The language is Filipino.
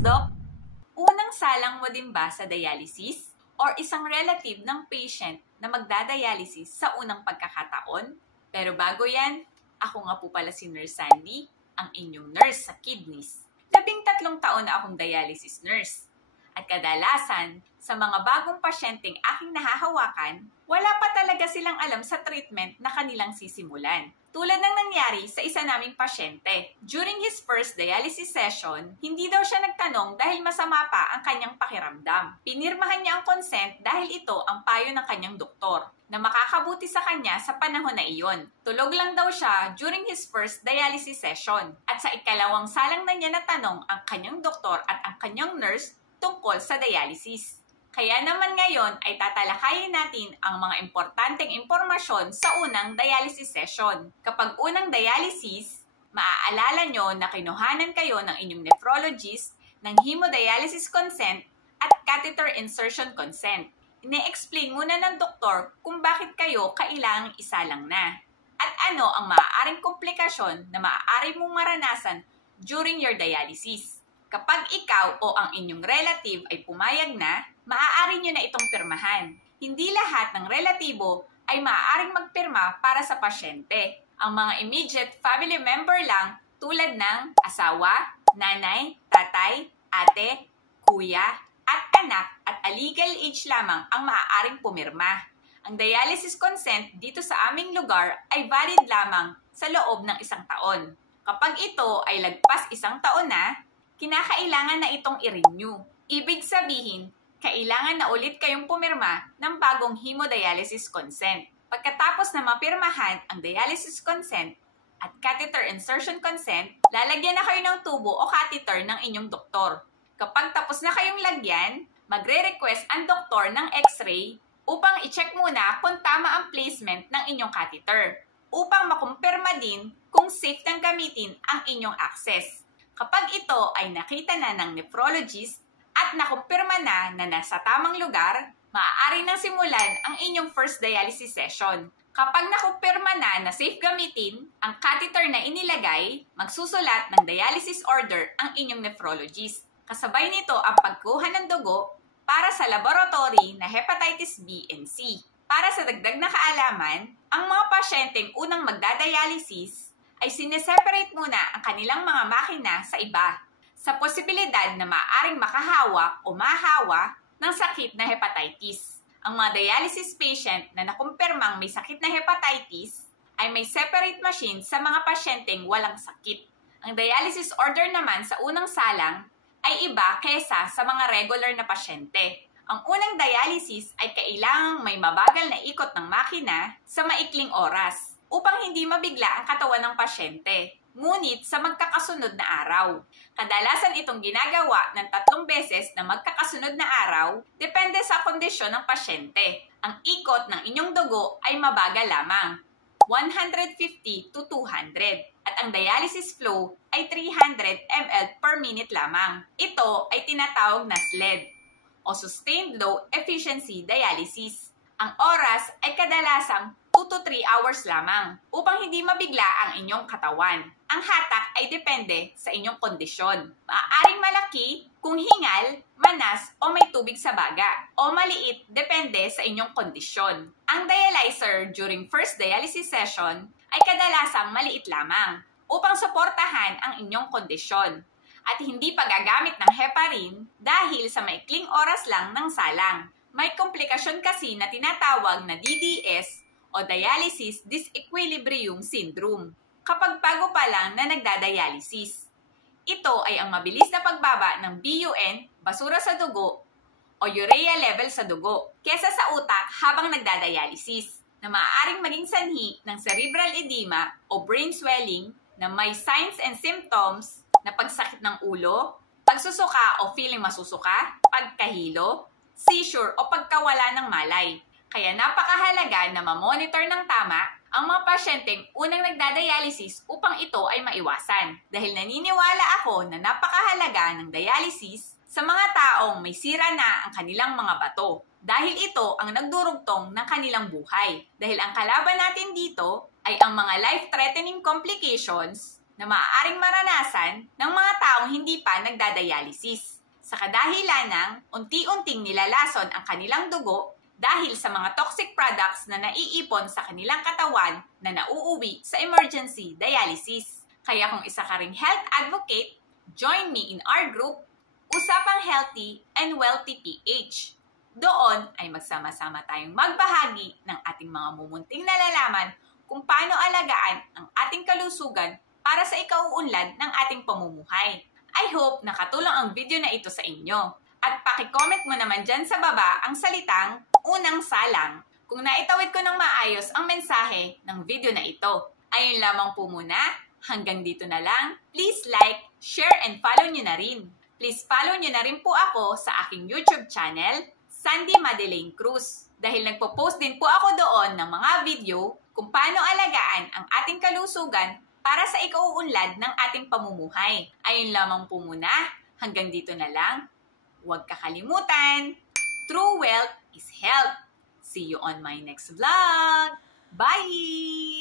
Doc. Unang salang mo din ba sa dialysis? Or isang relative ng patient na magdadialysis sa unang pagkakataon? Pero bago yan, ako nga po pala si Nurse Sandy, ang inyong nurse sa kidneys. 13 taon na akong dialysis nurse. At kadalasan, sa mga bagong pasyenteng aking nahahawakan, wala pa talaga silang alam sa treatment na kanilang sisimulan. Tulad ng nangyari sa isa naming pasyente. During his first dialysis session, hindi daw siya nagtanong dahil masama pa ang kanyang pakiramdam. Pinirmahan niya ang consent dahil ito ang payo ng kanyang doktor na makakabuti sa kanya sa panahon na iyon. Tulog lang daw siya during his first dialysis session. At sa ikalawang salang na niya natanong ang kanyang doktor at ang kanyang nurse tungkol sa dialysis. Kaya naman ngayon ay tatalakayin natin ang mga importanteng impormasyon sa unang dialysis session. Kapag unang dialysis, maaalala nyo na kinuhanan kayo ng inyong nephrologist ng hemodialysis consent at catheter insertion consent. Ine-explain muna ng doktor kung bakit kayo kailangang isalang na at ano ang maaaring komplikasyon na maaari mong maranasan during your dialysis. Kapag ikaw o ang inyong relative ay pumayag na, maaari nyo na itong pirmahan. Hindi lahat ng relatibo ay maaaring magpirma para sa pasyente. Ang mga immediate family member lang tulad ng asawa, nanay, tatay, ate, kuya, at anak at a legal age lamang ang maaaring pumirma. Ang dialysis consent dito sa aming lugar ay valid lamang sa loob ng 1 taon. Kapag ito ay lagpas 1 taon na, kinakailangan na itong i-renew. Ibig sabihin, kailangan na ulit kayong pumirma ng bagong hemodialysis consent. Pagkatapos na mapirmahan ang dialysis consent at catheter insertion consent, lalagyan na kayo ng tubo o catheter ng inyong doktor. Kapag tapos na kayong lagyan, magre-request ang doktor ng x-ray upang i-check muna kung tama ang placement ng inyong catheter upang makumpirma din kung safe nang gamitin ang inyong access. Kapag ito ay nakita na ng nephrologist at nakumpirma na nasa tamang lugar, maaari nang simulan ang inyong first dialysis session. Kapag nakumpirma na safe gamitin ang catheter na inilagay, magsusulat ng dialysis order ang inyong nephrologist. Kasabay nito ang pagkuha ng dugo para sa laboratory na hepatitis B and C. Para sa dagdag na kaalaman, ang mga pasyenteng unang magdadialysis ay sineseparate muna ang kanilang mga makina sa iba sa posibilidad na maaaring makahawa o mahawa ng sakit na hepatitis. Ang mga dialysis patient na nakumpirmang may sakit na hepatitis ay may separate machine sa mga pasyenteng walang sakit. Ang dialysis order naman sa unang salang ay iba kesa sa mga regular na pasyente. Ang unang dialysis ay kailangang may mabagal na ikot ng makina sa maikling oras upang hindi mabigla ang katawan ng pasyente, ngunit sa magkakasunod na araw. Kadalasan itong ginagawa ng 3 beses na magkakasunod na araw, depende sa kondisyon ng pasyente. Ang ikot ng inyong dugo ay mabagal lamang, 150 to 200, at ang dialysis flow ay 300 ml per minute lamang. Ito ay tinatawag na SLED, o Sustained Low Efficiency Dialysis. Ang oras ay kadalasang 2 to 3 hours lamang upang hindi mabigla ang inyong katawan. Ang hatak ay depende sa inyong kondisyon. Maaaring malaki kung hingal, manas o may tubig sa baga, o maliit depende sa inyong kondisyon. Ang dialyzer during first dialysis session ay kadalasang maliit lamang upang suportahan ang inyong kondisyon at hindi pagagamit ng heparin dahil sa maikling oras lang ng salang. May komplikasyon kasi na tinatawag na DDS o Dialysis Disequilibrium Syndrome kapag bago pa lang na nagdadialysis. Ito ay ang mabilis na pagbaba ng BUN, basura sa dugo, o urea level sa dugo kesa sa utak habang nagdadialysis na maaaring maging sanhi ng cerebral edema o brain swelling na may signs and symptoms na pagsakit ng ulo, pagsusuka o feeling masusuka, pagkahilo, seizure o pagkawala ng malay. Kaya napakahalaga na ma-monitor ng tama ang mga pasyenteng unang nagdadialysis upang ito ay maiwasan. Dahil naniniwala ako na napakahalaga ng dialysis sa mga taong may sira na ang kanilang mga bato. Dahil ito ang nagdurugtong ng kanilang buhay. Dahil ang kalaban natin dito ay ang mga life-threatening complications na maaaring maranasan ng mga taong hindi pa nagdadialysis sa kadahilan ng unti-unting nilalason ang kanilang dugo dahil sa mga toxic products na naiipon sa kanilang katawan na nauuwi sa emergency dialysis. Kaya kung isa ka ring health advocate, join me in our group, Usapang Healthy and Wealthy PH. Doon ay magsama-sama tayong magbahagi ng ating mga mumunting nalalaman kung paano alagaan ang ating kalusugan para sa ikauunlad ng ating pamumuhay. I hope nakatulong ang video na ito sa inyo. At paki-comment mo naman dyan sa baba ang salitang unang salang kung naitawid ko ng maayos ang mensahe ng video na ito. Ayun lamang po muna. Hanggang dito na lang. Please like, share, and follow nyo na rin. Please follow nyo na rin po ako sa aking YouTube channel, Sandy Madeleine Cruz. Dahil nagpo-post din po ako doon ng mga video kung paano alagaan ang ating kalusugan para sa ikauunlad ng ating pamumuhay. Ayun lamang po muna. Hanggang dito na lang. Huwag kakalimutan. True wealth is health. See you on my next vlog. Bye!